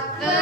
The.